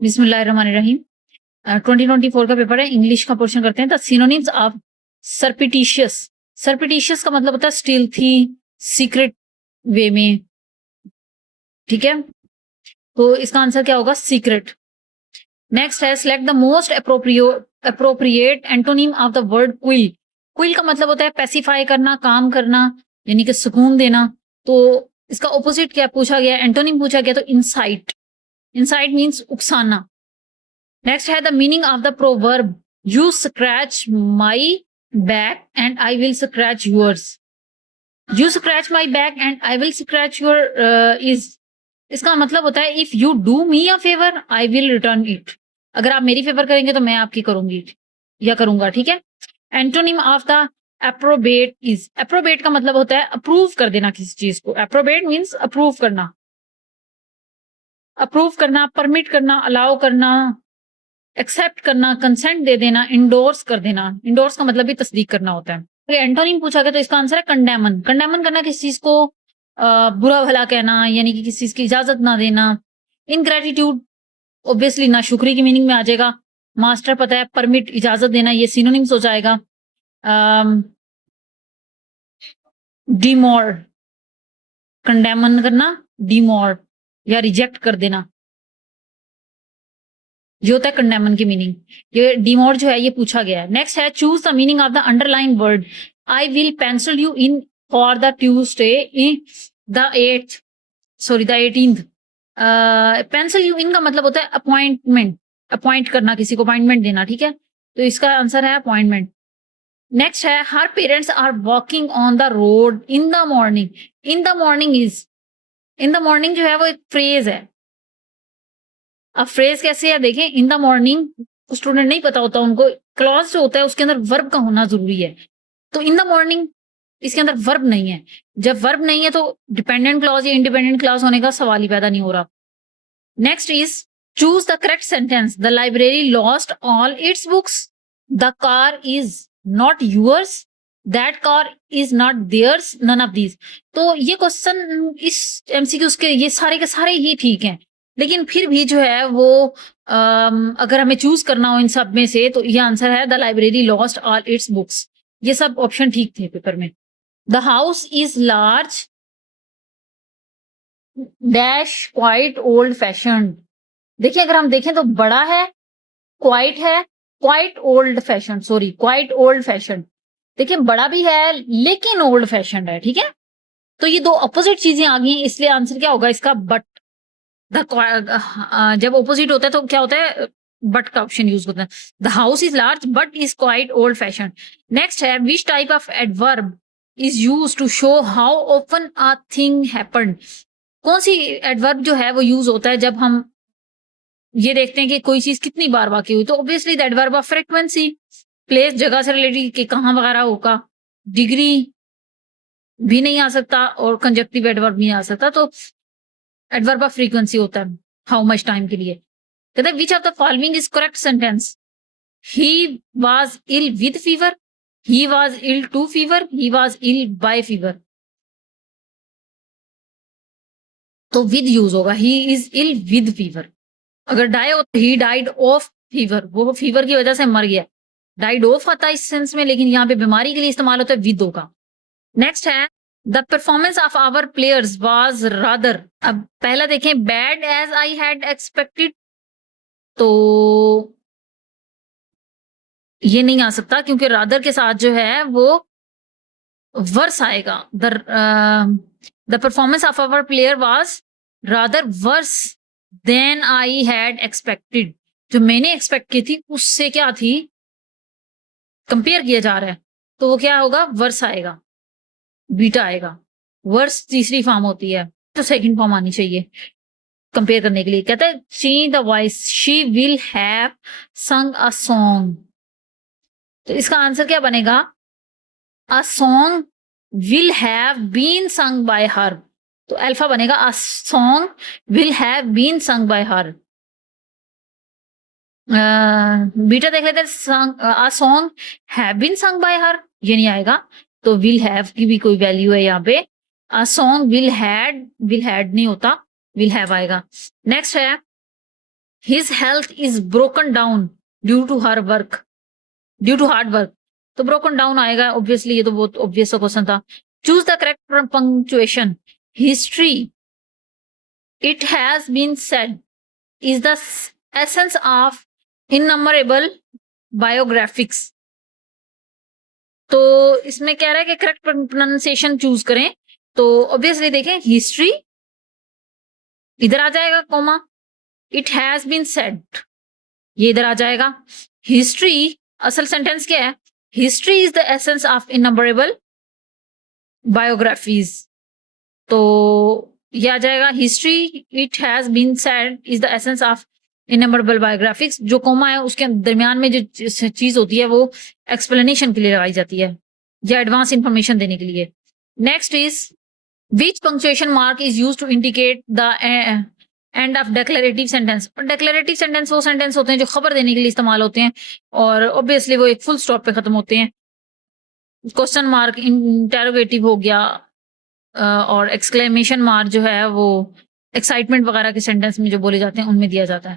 बिस्मिल्लाहिर्रहमानिर्रहीम। 2024 का पेपर है, इंग्लिश का पोर्शन करते हैं। The synonyms of surreptitious. Surreptitious का मतलब होता है स्टील्थी, सीक्रेट वे में, ठीक है। तो इसका आंसर क्या होगा? सीक्रेट। नेक्स्ट है select the most appropriate antonym of the word quill. Quill का मतलब होता है पैसिफाई करना, काम करना, यानी कि सुकून देना। तो इसका ऑपोजिट क्या पूछा गया? एंटोनिम पूछा गया, तो इंसाइट। इंसाइट मीन्स उकसाना। नेक्स्ट है the meaning of the proverb you scratch my back and I will scratch yours. You scratch my back and I will scratch your is, इसका मतलब होता है if you do me a favour I will return it. अगर आप मेरी favour करेंगे तो मैं आपकी करूंगी या करूंगा, ठीक है। Antonym of the approbate is. Approbate का मतलब होता है अप्रूव कर देना किसी चीज को। अप्रोबेट मीन्स अप्रूव करना, अप्रूव करना, परमिट करना, अलाउ करना, एक्सेप्ट करना, कंसेंट दे देना, इंडोर्स कर देना। इंडोर्स का मतलब भी तस्दीक करना होता है। तो एंटोनिम पूछा गया तो इसका आंसर है कंडेमन। कंडेमन करना किसी चीज को बुरा भला कहना, यानी कि किसी चीज की इजाजत ना देना। इनग्रेटिट्यूड ऑब्वियसली नाशुक्री की मीनिंग में आ जाएगा। मास्टर पता है, परमिट इजाजत देना, ये सिनोनिम्स हो जाएगा। डिमोर, कंडेमन करना, डिमोर या रिजेक्ट कर देना, ये होता है कंडेमन की मीनिंग। ये डिमोर जो है ये पूछा गया है। नेक्स्ट है choose the meaning of the underline word I will pencil you in for the Tuesday in the 8th, sorry the 18th। Pencil you in का मतलब होता है अपॉइंटमेंट, अपॉइंट करना, किसी को अपॉइंटमेंट देना, ठीक है। तो इसका आंसर है अपॉइंटमेंट। नेक्स्ट है her parents are walking on the road in the morning. In the morning is, in the morning जो है वो एक फ्रेज है। अब फ्रेज कैसे है देखें, इन द मॉर्निंग स्टूडेंट नहीं पता होता उनको, क्लॉज जो होता है उसके अंदर वर्ब का होना जरूरी है। तो इन द मॉर्निंग इसके अंदर वर्ब नहीं है। जब वर्ब नहीं है तो डिपेंडेंट क्लॉज या इंडिपेंडेंट क्लॉज होने का सवाल ही पैदा नहीं हो रहा। Next is choose the correct sentence. The library lost all its books. The car is not yours. That car is not theirs, none of these. तो ये क्वेश्चन इस एमसीक्यूज के ये सारे के सारे ही ठीक हैं, लेकिन फिर भी जो है वो अगर हमें चूज करना हो इन सब में से तो ये आंसर है the library lost all its books. ये सब ऑप्शन ठीक थे पेपर में। The house is large dash quite old fashion. देखिए अगर हम देखें तो बड़ा है, क्वाइट है, quite old fashion, sorry quite old fashion. देखिए बड़ा भी है लेकिन ओल्ड फैशन है, ठीक है। तो ये दो अपोजिट चीजें आ गई, इसलिए आंसर क्या होगा इसका? बट। जब ऑपोजिट होता है तो क्या होता है? बट का ऑप्शन यूज होता है। The house is large but is quite old fashion. Next है which type of adverb is use to show how often a thing happened. कौन सी एडवर्ब जो है वो यूज होता है जब हम ये देखते हैं कि कोई चीज कितनी बार वाकई हुई? तो obviously the adverb of frequency. Place जगह से रिलेटेड कि कहाँ वगैरह होगा। डिग्री भी नहीं आ सकता और कंजक्टिव एडवर्ब नहीं आ सकता। तो एडवर्ब ऑफ फ्रीक्वेंसी होता है हाउ मच टाइम के लिए। कहते हैं which of the following is correct sentence. He was ill with fever, he was ill to fever, he was ill by fever. तो विद यूज होगा, he is ill with fever. अगर die हो तो he died of fever, वो fever की वजह से मर गया। डाइड ऑफ आता है इस सेंस में, लेकिन यहाँ पे बीमारी के लिए इस्तेमाल होता है विद होगा। नेक्स्ट है the performance of our players was rather. अब पहला देखें bad as I had expected, तो ये नहीं आ सकता क्योंकि रादर के साथ जो है वो वर्स आएगा। The performance of our player was rather worse than I had expected. जो मैंने एक्सपेक्ट की थी उससे क्या थी, कंपेयर किया जा रहा है, तो वो क्या होगा? वर्स आएगा, बीटा आएगा। वर्स तीसरी फॉर्म होती है तो सेकंड फॉर्म आनी चाहिए कंपेयर करने के लिए। कहते हैं ची the voice she will have sung a song. तो इसका आंसर क्या बनेगा? A song will have been sung by her. तो अल्फा बनेगा a song will have been sung by her. Beta देख लेते हैं, a song have been sung by her, ये नहीं आएगा। तो विल हैव की भी कोई वैल्यू है यहाँ पे। अ सॉन्ग विल हैड नहीं होता, विल हैव आएगा। नेक्स्ट है his health is broken down due to hard work. तो ब्रोकन डाउन आएगा ऑब्वियसली, ये तो बहुत ऑब्वियस क्वेश्चन था। Choose the correct punctuation. History, it has been said, is the essence of innumerable biographics. तो इसमें कह रहा है कि करेक्ट प्रोनाउंसिएशन चूज करें। तो ऑब्वियसली देखें, हिस्ट्री इधर आ जाएगा comma, it has been said ये इधर आ जाएगा। हिस्ट्री, असल सेंटेंस क्या है? History is the essence of innumerable biographies. तो ये आ जाएगा, history it has been said is the essence of innumerable biographics. जो कोमा है उसके दरमियान में जो चीज होती है वो एक्सप्लेनेशन के लिए लगाई जाती है या एडवांस इंफॉर्मेशन देने के लिए। Next is which punctuation mark is use to indicate the end of declarative sentence. और डेक्लेरेटिव सेंटेंस वो सेंटेंस होते हैं जो खबर देने के लिए इस्तेमाल होते हैं और ऑब्वियसली वो एक फुल स्टॉप पे खत्म होते हैं। क्वेश्चन मार्क, इंटेरोगेटिव हो गया, और एक्सक्लेमेशन मार्क जो है वो एक्साइटमेंट वगैरह के सेंटेंस में जो बोले जाते हैं उनमें दिया जाता है।